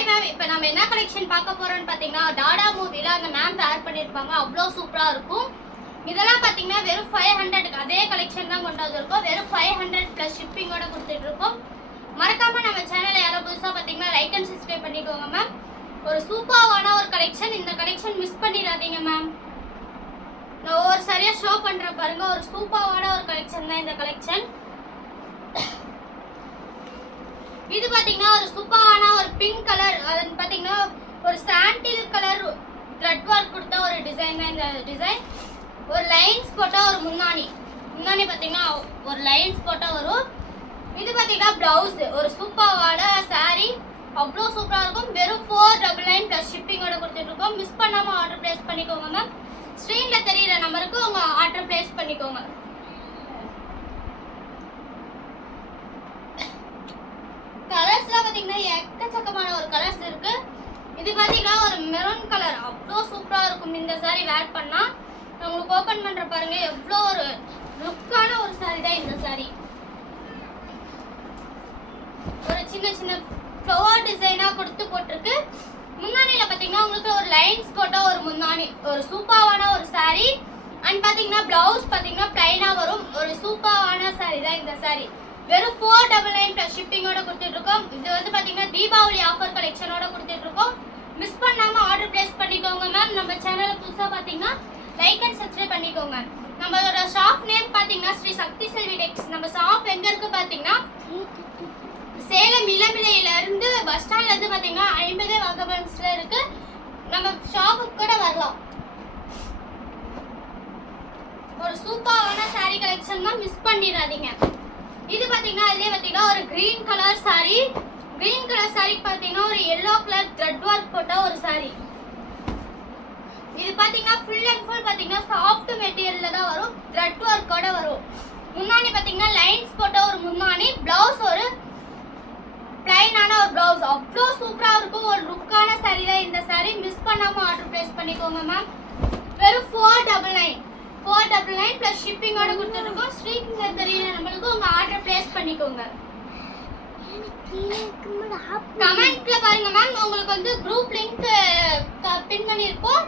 Hi ma'am, இப்போ நம்ம என்ன கலெக்ஷன் பார்க்க போறோம்னு பார்த்தீங்கன்னா டாடா மூவில அந்த மேம் வேர் பண்ணியிருப்பாங்க. அவ்வளோ சூப்பராக இருக்கும். இதெல்லாம் பார்த்தீங்கன்னா வெறும் 500 அதே கலெக்ஷன் தான் கொண்டு வந்திருக்கோம். வெறும் 500 ப்ளஸ் ஷிப்பிங்கோட கொடுத்துட்டு இருக்கோம். மறக்காம நம்ம சேனலை யாரோ புதுசாக பார்த்தீங்கன்னா லைக் அண்ட் சப்ஸ்கிரைப் பண்ணிக்கோங்க மேம். ஒரு சூப்பரான ஒரு கலெக்ஷன். இந்த கலெக்ஷன் மிஸ் பண்ணிடாதீங்க மேம். நான் ஒரு சரியா ஷோ பண்றேன் பாருங்க. ஒரு சூப்பரான ஒரு கலெக்ஷன் தான் இந்த கலெக்ஷன். இது பாத்தீங்கன்னா ஒரு சூப்பரான ஒரு பிங்க் கலர், அது பாத்தீங்கன்னா ஒரு சாண்டில் கலர் த்ரெட் ஒர்க் கொடுத்த ஒரு டிசைன் தான் இந்த டிசைன். ஒரு லைன்ஸ் போட்ட ஒரு முன்னாடி பாத்தீங்கன்னா ஒரு லைன்ஸ் போட்ட வரும். இது பாத்தீங்கன்னா பிளவுஸ். ஒரு சூப்பரான saree, அவ்வளோ சூப்பரா இருக்கும். வெறும் 499 பிளஸ் ஷிப்பிங்கோட கொடுத்துட்டு இருக்கோம். மிஸ் பண்ணாம ஆர்டர் பிளேஸ் பண்ணிக்கோங்க மேம். ஸ்க்ரீன்ல தெரியுற நம்பருக்கு உங்க ஆர்டர் பிளேஸ் பண்ணிக்கோங்க. கலர்ஸ்லாம் பாத்தீங்கன்னா எக்கச்சக்கமான ஒரு கலர்ஸ் இருக்கு. இது பாத்தீங்கன்னா ஒரு மெரூன் கலர், அவ்வளோ சூப்பரா இருக்கும். இந்த saree வேர் பண்ணா உங்களுக்கு ஓபன் பண்ற பாருங்க, எவ்வளோ ஒரு லுக்கான ஒரு saree தான் இந்த saree. ஒரு சின்ன சின்ன ஃப்ளவர் டிசைனா கொடுத்து போட்டிருக்கு. முந்தானில பாத்தீங்கன்னா உங்களுக்கு ஒரு லைன்ஸ் போட்ட ஒரு முந்தானி, ஒரு சூப்பரான ஒரு saree. அண்ட் பாத்தீங்கன்னா பிளவுஸ் பாத்தீங்கன்னா பிளைனா வரும். ஒரு சூப்பரான saree தான் இந்த saree. வெறும் 499 பிளஸ் ஷிப்பிங்கோட கொடுத்துட்டு இருக்கோம். இது வந்து பாத்தீங்கன்னா தீபாவளி ஆஃபர் கலெக்ஷனோட கொடுத்துட்டு இருக்கோம். மிஸ் பண்ணாம ஆர்டர் பிளேஸ் பண்ணிக்கோங்க மேம். நம்ம சேனலை புதுசா பாத்தீங்கன்னா லைக் அண்ட் சப்ஸ்கிரைப் பண்ணிக்கோங்க. நம்மளோட ஷாப் நேம் பாத்தீங்கன்னா ஸ்ரீ சக்தி செல்வி டெக்ஸ். நம்ம ஷாப் எங்க இருக்கு பாத்தீங்கன்னா சேலம் இளம்பிள்ளையில இருந்து பஸ் ஸ்டாண்ட்ல இருந்து பாத்தீங்கன்னா 50 வாகபன்ஸ்ல இருக்கு. நம்ம ஷாப்புக்கு கூட வரலாம். ஒரு சூப்பரான saree கலெக்ஷன் தான், மிஸ் பண்ணிடாதீங்க. இது பாத்தீங்கன்னா இதுலயே பாத்தீங்கன்னா ஒரு green colour saree. Green colour saree பாத்தீங்கன்னா ஒரு yellow கலர் த்ரெட் ஒர்க் போட்ட ஒரு saree. இது பாத்தீங்கன்னா ஃபுல் அண்ட் ஃபுல் பாத்தீங்கன்னா சாஃப்ட் மெட்டீரியல்ல தான் வரும். த்ரெட் ஒர்க்கோட வரும். முன்னாடி பாத்தீங்கன்னா லைன்ஸ் போட்ட ஒரு முன்னாடி, பிளவுஸ் ஒரு பிளைனான ஒரு பிளவுஸ். அவ்வளோ சூப்பரா இருக்கும். ஒரு லுக்கான saree தான் இந்த saree. மிஸ் பண்ணாம ஆர்டர் பிளேஸ் பண்ணிக்கோங்க மேம். வெறும் 499 பிளஸ் ஷிப்பிங்கோட கொடுத்துருக்கோம். ஸ்ட்ரீட்ல தெரியுற நம்மளுக்கு உங்க ஆர்டர் பிளேஸ் பண்ணிக்கோங்க. கமெண்ட்ல பாருங்க மேம், உங்களுக்கு வந்து குரூப் லிங்க் பின் பண்ணிருக்கோம்.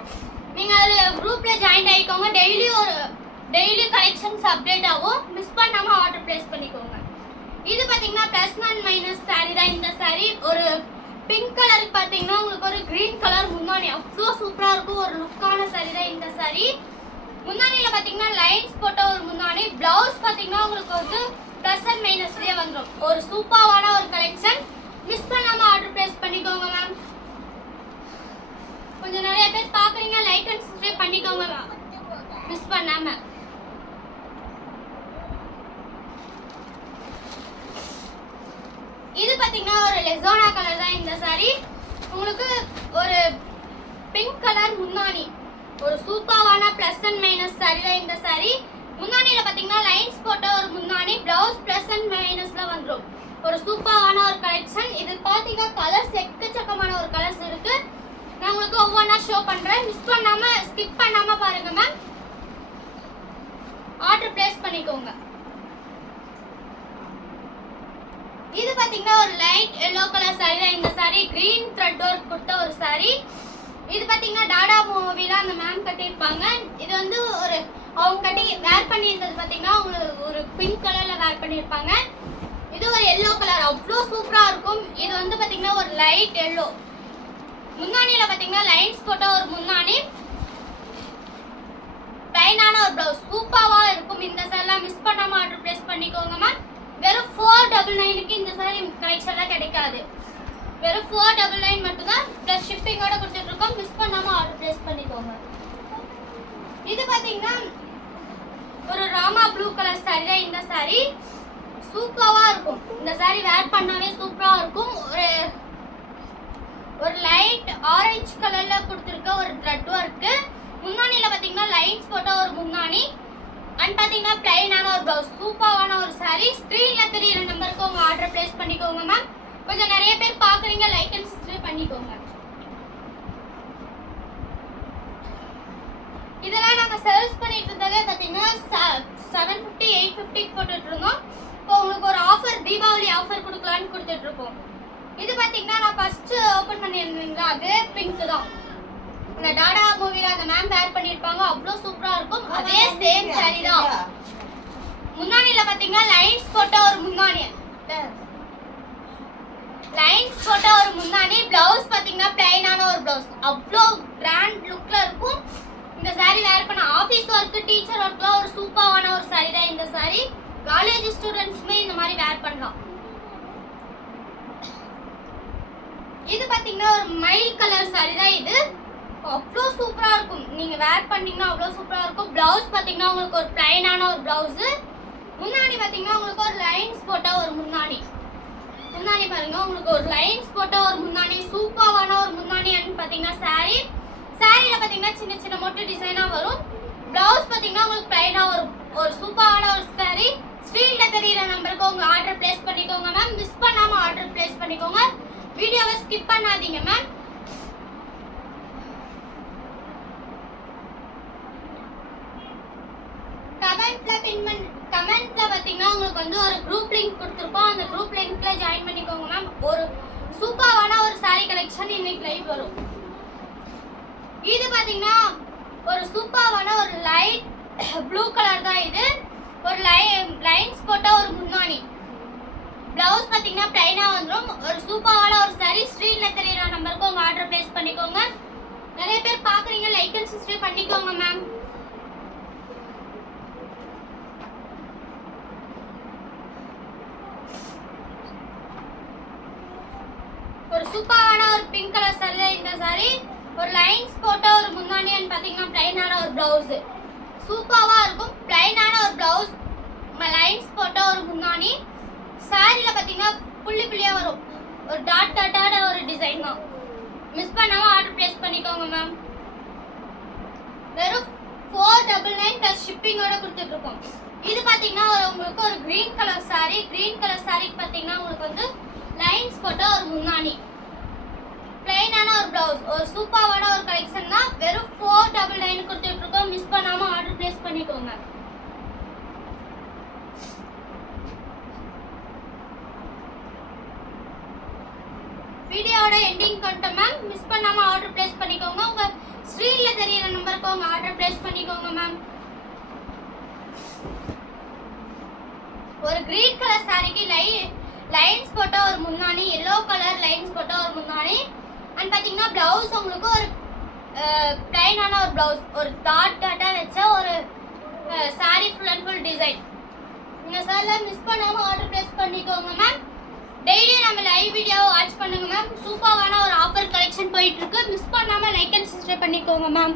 நீங்க அதுல குரூப்ல ஜாயின் ஆயிக்கோங்க. டெய்லி கலெக்ஷன்ஸ் அப்டேட் ஆகும். மிஸ் பண்ணாம ஆர்டர் பிளேஸ் பண்ணிக்கோங்க. இது பாத்தீங்கன்னா பிளஸ் அண்ட் மைனஸ் saree தான் இந்த saree. ஒரு பிங்க் கலருக்கு பாத்தீங்கன்னா உங்களுக்கு ஒரு கிரீன் கலர் முந்தானி, அவ்வளோ சூப்பரா இருக்கும். ஒரு லுக்கான saree தான் இந்த saree. முந்தானில பாத்தீங்கன்னா லைன்ஸ் போட்ட ஒரு முந்தானி, பிளவுஸ் பாத்தீங்கன்னா உங்களுக்கு வந்து பிளஸ் அண்ட் மைனஸ்லயே வந்துடும். ஒரு சூப்பரான ஒரு கலெக்ஷன். மிஸ் பண்ணாம ஆர்டர் பிளேஸ் பண்ணிக்கோங்க மேம். கொஞ்சம் நிறைய பேர் பாக்குறீங்க, லைக் அண்ட் சப்ஸ்கிரைப் பண்ணிக்கோங்க மிஸ் பண்ணாம. இது பாத்தீங்கன்னா ஒரு லெசோனா கலர் தான் இந்த saree. உங்களுக்கு ஒரு பிங்க் கலர் முந்தானி, ஒரு சூப்பரான பிளஸ் அண்ட் மைனஸ் saree தான் இந்த saree. முந்தானில பாத்தீங்கன்னா லைன்ஸ் போட்ட ஒரு முந்தானி, பிளவுஸ் பிளஸ் அண்ட் மைனஸ்ல வந்துரும். ஒரு சூப்பரான ஒரு கலெக்ஷன். இது பாத்தீங்கன்னா கலர்ஸ் எக்கச்சக்கமான ஒரு கலர்ஸ் இருக்கு. நான் உங்களுக்கு ஒவ்வொன்றா ஷோ பண்றேன். மிஸ் பண்ணாம ஸ்கிப் பண்ணாம பாருங்க மேம். ஆர்டர் பிளேஸ் பண்ணிக்கோங்க. இது பாத்தீங்கன்னா ஒரு லைட் yellow கலர் saree தான் இந்த saree. கிரீன் த்ரெட் ஒர்க் கொடுத்த ஒரு saree. இது பாத்தீங்கன்னா டாடா மூவில அந்த மேம் கட்டியிருப்பாங்க. இது வந்து ஒரு அவங்க கட்டி வேர் பண்ணியிருந்தது பாத்தீங்கன்னா ஒரு பிங்க் கலர்ல வேர் பண்ணியிருப்பாங்க. இது ஒரு yellow கலர், அவ்வளோ சூப்பரா இருக்கும். இது வந்து பாத்தீங்கன்னா ஒரு லைட் yellow. முந்தானில பாத்தீங்கன்னா லைன்ஸ் போட்ட ஒரு முந்தானி, பிளைனான ஒரு பிளவுஸ். சூப்பரா இருக்கும் இந்த saree. மிஸ் பண்ணாம ஆர்டர் பிளேஸ் பண்ணிக்கோங்க மேம். வெறும் 499க்கு இந்த saree கலெக்ஷன்லாம் கிடைக்காது. வெறும் 499 மட்டும் தான் பிளஸ் ஷிப்பிங்கோட கொடுத்துட்டு இருக்கோம். மிஸ் பண்ணாம ஆர்டர் பிளேஸ் பண்ணிக்கோங்க. இது பாத்தீங்கன்னா ஒரு ராமா ப்ளூ கலர் saree தான் இந்த saree. சூப்பரா இருக்கும். இந்த saree வேர் பண்ணாலே சூப்பரா இருக்கும். ஒரு லைட் ஆரஞ்சு கலர்ல கொடுத்துருக்க ஒரு த்ரெட் ஒர்க். முந்தானில பாத்தீங்கன்னா லைன்ஸ் போட்ட ஒரு முந்தானி, அண்ட் பாத்தீங்கன்னா பிளைனான ஒரு பிளவுஸ். சூப்பரான ஒரு saree. ஸ்கிரீன்ல தெரியுற நம்பருக்கு உங்க ஆர்டர் பிளேஸ் பண்ணிக்கோங்க மேம். கொஞ்சம் நிறைய பேர் பாக்குறீங்க, லைக் அண்ட் சப்ஸ்கிரைப் பண்ணிக்கோங்க. இதெல்லாம் நாங்க சேல்ஸ் பண்ணிட்டு இருந்ததே பாத்தீங்கன்னா 750 850 போட்டுட்டு இருந்தோம். இப்போ உங்களுக்கு ஒரு ஆஃபர், தீபாவளி ஆஃபர் கொடுக்கலான்னு கொடுத்துட்டு இருக்கோம். இது பாத்தீங்கன்னா நான் ஃபர்ஸ்ட் ஓபன் அந்த டாடா மூவில அந்த மேம் வேர் பண்ணிருப்பாங்க அவ்வளோ சூப்பரா இருக்கும் அதே சேம் saree தான் முந்தானில பாத்தீங்கன்னா லைன்ஸ் போட்ட ஒரு முந்தானி பிளவுஸ் பாத்தீங்கன்னா பிளைனான ஒரு பிளவுஸ் அவ்வளோ கிராண்ட் லுக்ல இருக்கும் இந்த saree வேர் பண்ண ஆபீஸ் ஒர்க் டீச்சர் ஒர்க்ல ஒரு சூப்பரான ஒரு saree தான் இந்த saree காலேஜ் ஸ்டூடண்ட்ஸ்மே இந்த மாதிரி வேர் பண்ணலாம் இது பாத்தீங்கன்னா ஒரு மைல் கலர் saree தான் இது அவ்வளோ சூப்பரா இருக்கும் நீங்க வேர் பண்ணீங்கன்னா அவ்வளோ சூப்பரா இருக்கும் பிளவுஸ் பாத்தீங்கன்னா உங்களுக்கு ஒரு பிளைனான ஒரு பிளவுஸ் முந்தானி பாத்தீங்கன்னா உங்களுக்கு ஒரு லைன்ஸ் போட்ட ஒரு முந்தானி பாருங்க உங்களுக்கு ஒரு லைன்ஸ் போட்ட ஒரு முந்தானி சூப்பரான ஒரு முந்தானி பாத்தீங்கன்னா சாரில பாத்தீங்கன்னா சின்ன சின்ன மொட்டு டிசைனா வரும் பிளவுஸ் பாத்தீங்கன்னா உங்களுக்கு பிளைனா ஒரு சூப்பரான ஒரு சாரி ஸ்க்ரீன்ல தெரியுற நம்பருக்கு உங்க ஆர்டர் பிளேஸ் பண்ணிக்கோங்க மேம் மிஸ் பண்ணாம ஆர்டர் பிளேஸ் பண்ணிக்கோங்க வீடியோவை ஸ்கிப் பண்ணாதீங்க மேம் கமெண்ட்ல பாத்தீங்கன்னா உங்களுக்கு வந்து ஒரு குரூப் லிங்க் கொடுத்திருப்போம் அந்த குரூப் லிங்க்ல ஜாயின் பண்ணிக்கோங்க மேம் ஒரு சூப்பரான ஒரு saree கலெக்ஷன் இன்னைக்கு லைவ் வரும் இது பாத்தீங்கன்னா ஒரு சூப்பரான ஒரு லைட் ப்ளூ கலர் தான் இது ஒரு லைன்ஸ் போட்ட ஒரு முந்தானி பிளவுஸ் பாத்தீங்கன்னா பிளைனா வந்துரும் ஒரு சூப்பரான ஒரு saree ஸ்க்ரீன்ல தெரியுற நம்பருக்கு உங்க ஆர்டர் பிளேஸ் பண்ணிக்கோங்க நிறைய பேர் பாக்குறீங்க லைக் அண்ட் சப்ஸ்கிரைப் பண்ணிக்கோங்க மேம் ஒரு சூப்பரான ஒரு பிங்க் கலர் saree இந்த saree ஒரு லைன்ஸ் போட்ட ஒரு முந்தானி பாத்தீங்கன்னா பிளைனான ஒரு பிளவுஸ் சூப்பரா இருக்கும் பிளைனான ஒரு பிளவுஸ் லைன்ஸ் போட்ட ஒரு முந்தானி சாரில பாத்தீங்கன்னா புள்ளி புள்ளியா வரும் ஒரு டாட்டான ஒரு டிசைன் தான் மிஸ் பண்ணாம ஆர்டர் பிளேஸ் பண்ணிக்கோங்க மேம் வெறும் 499 பிளஸ் ஷிப்பிங்கோட கொடுத்துட்டு இருக்கோம் இது பாத்தீங்கன்னா உங்களுக்கு ஒரு கிரீன் கலர் saree பாத்தீங்கன்னா உங்களுக்கு வந்து லைன்ஸ் போட்ட ஒரு முந்தானி பிளைனான ஒரு பிளவுஸ் ஒரு சூப்பரான ஒரு கலெக்ஷன் தான் வெறும் 499 கொடுத்துட்டு இருக்கோம் மிஸ் பண்ணாம ஆர்டர் பிளேஸ் பண்ணிக்கோங்க வீடியோட எண்டிங் பண்ணிட்டோம் மேம் மிஸ் பண்ணாம ஆர்டர் பிளேஸ் பண்ணிக்கோங்க உங்க ஸ்க்ரீன்ல தெரியுற நம்பருக்கு உங்க ஆர்டர் பிளேஸ் பண்ணிக்கோங்க மேம் ஒரு கிரீன் கலர் சாரிக்கு லைன்ஸ் போட்ட ஒரு முந்தானி yellow கலர் லைன்ஸ் போட்ட ஒரு முந்தானி அண்ட் பாத்தீங்கன்னா பிளவுஸ் உங்களுக்கு ஒரு பிளைனான ஒரு பிளவுஸ் ஒரு டாட்டா வச்ச ஒரு saree full and full design நீங்க சார்ல மிஸ் பண்ணாம ஆர்டர் பிளேஸ் பண்ணிக்கோங்க மேம் டெய்லி நம்ம லைவ் வீடியோவை வாட்ச் பண்ணுங்க மேம் சூப்பரான ஒரு ஆஃபர் கலெக்ஷன் போயிட்டு இருக்கு மிஸ் பண்ணாம லைக் அண்ட் சப்ஸ்கிரைப் பண்ணிக்கோங்க மேம்